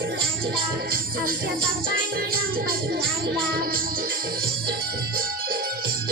गणपती आणला आमच्या बाप्पानं गणपती आणला